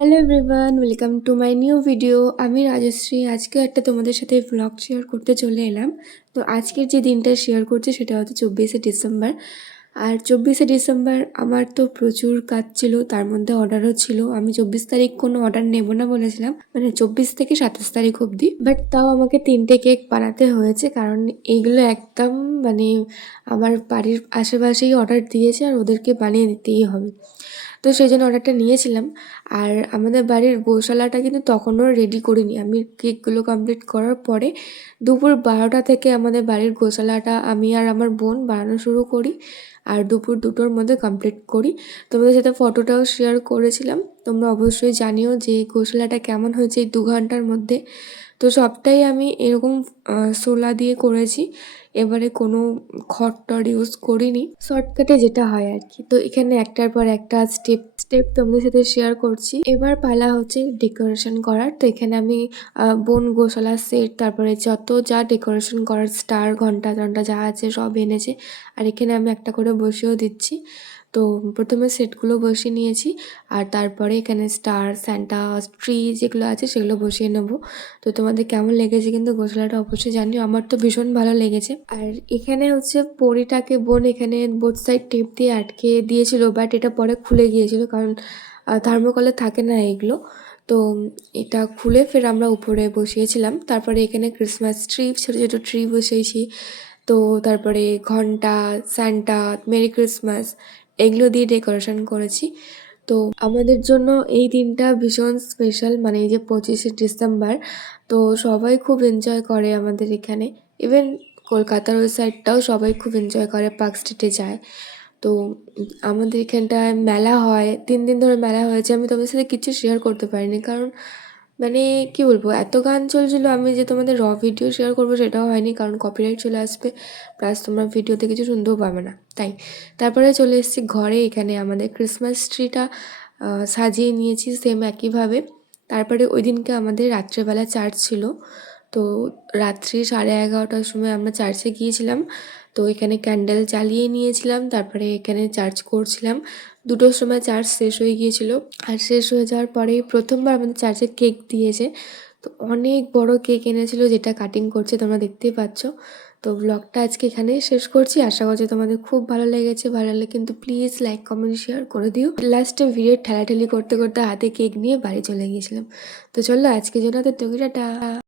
Hello everyone, welcome to my new video. আমি রাজশ্রী। আজকে একটা তোমাদের সাথে ব্লগ শেয়ার করতে চলে এলাম। তো আজকের যে দিনটা শেয়ার করছি সেটা হচ্ছে 24শে ডিসেম্বর। আর 24শে ডিসেম্বর আমার তো প্রচুর কাজ ছিল, তার মধ্যে অর্ডারও ছিল। আমি 24 তারিখ কোনো অর্ডার নেব না বলেছিলাম, মানে 24 থেকে 27 তারিখ অবধি। বাট তাও আমাকে 3টে কেক বানাতে হয়েছে, কারণ এইগুলো একদম মানে আমার বাড়ির আশেপাশেই অর্ডার দিয়েছে আর ওদেরকে বানিয়ে দিতেই হবে। তো সেই জন্য অর্ডারটা নিয়েছিলাম। আর আমাদের বাড়ির গোশালাটা কিন্তু তখনও রেডি করিনি। আমি কেকগুলো কমপ্লিট করার পরে দুপুর 12টা থেকে আমাদের বাড়ির গোশালাটা আমি আর আমার বোন বানানো শুরু করি, আর দুপুর 2টোর মধ্যে কমপ্লিট করি। তোমাদের সাথে ফটোটাও শেয়ার করেছিলাম। তোমরা অবশ্যই জানিও যে গোশালাটা কেমন হয়েছে এই 2 ঘন্টার মধ্যে। তো সবটাই আমি এরকম শোলা দিয়ে করেছি। এবারে কোনো খড়-টড় ইউজ করিনি, শর্টকাটে যেটা হয় আর কি। তো এখানে একটার পর একটা স্টেপ স্টেপ তোমাদের সাথে শেয়ার করছি। এবার পালা হচ্ছে ডেকোরেশন করার। তো এখানে আমি বন গোশালার সেট, তারপরে যত যা ডেকোরেশন করার স্টার, ঘন্টা টন্টা যা আছে সব এনেছে। আর এখানে আমি একটা করে বসিয়েও দিচ্ছি। তো প্রথমে সেটগুলো বসিয়ে নিয়েছি, আর তারপরে এখানে স্টার, স্যান্টা, ট্রি যেগুলো আছে সেগুলো বসিয়ে নেবো। তো তোমাদের কেমন লেগেছে কিন্তু গোশালাটা অবশ্যই জানিও। আমার তো ভীষণ ভালো লেগেছে। আর এখানে হচ্ছে পরিটাকে বোন এখানে বোথ সাইড টেপ দিয়ে আটকে দিয়েছিল, বাট এটা পরে খুলে গিয়েছিল, কারণ থার্মোকলে থাকে না এগুলো। তো এটা খুলে ফের আমরা উপরে বসিয়েছিলাম। তারপরে এখানে ক্রিসমাস ট্রি, ছোটো ছোটো ট্রি বসিয়েছি। তো তারপরে ঘন্টা, স্যান্টা, মেরি ক্রিসমাস এগুলো দিয়ে ডেকোরেশন করেছি। তো আমাদের জন্য এই দিনটা ভীষণ স্পেশাল, মানে এই যে 25শে ডিসেম্বর। তো সবাই খুব এনজয় করে আমাদের এখানে। ইভেন কলকাতার ওই সাইডটাও সবাই খুব এনজয় করে, পার্ক স্ট্রিটে যায়। তো আমাদের এখানটায় মেলা হয়, 3 দিন ধরে মেলা হয়েছে। আমি তোমাদের সাথে কিছু শেয়ার করতে পারিনি, কারণ মানে কি বলবো, এত গান চলছিল। আমি যে তোমাদের ভিডিও শেয়ার করবো সেটাও হয়নি, কারণ কপিরাইট চলে আসবে, প্লাস তোমরা ভিডিওতে কিছু শুনতেও পাবে না। তাই তারপরে চলে এসেছি ঘরে। এখানে আমাদের ক্রিসমাস ট্রিটা সাজিয়ে নিয়েছি সেম একইভাবে। তারপরে ওই দিনকে আমাদের রাত্রেবেলা চার্চ ছিল। তো রাত্রি 11:30টার সময় আমরা চার্চে গিয়েছিলাম। তো এখানে ক্যান্ডেল জ্বালিয়ে নিয়েছিলাম, তারপরে এখানে চার্চ করছিলাম। 2টোর সময় চার্চ শেষ হয়ে গিয়েছিল। আর শেষ হয়ে যাওয়ার পরেই প্রথমবার আমাদের চার্চে কেক দিয়েছে। তো অনেক বড় কেক এনেছিল, যেটা কাটিং করছে তোমরা দেখতেই পাচ্ছ। তো ব্লগটা আজকে এখানেই শেষ করছি। আশা করছি তোমাদের খুব ভালো লেগেছে। ভালো লাগলে কিন্তু প্লিজ লাইক, কমেন্ট, শেয়ার করে দিও। লাস্টে ভিডিও ঠেলাঠেলি করতে করতে হাতে কেক নিয়ে বাড়ি চলে গিয়েছিলাম। তো চলো আজকের জন্য তো টাটা।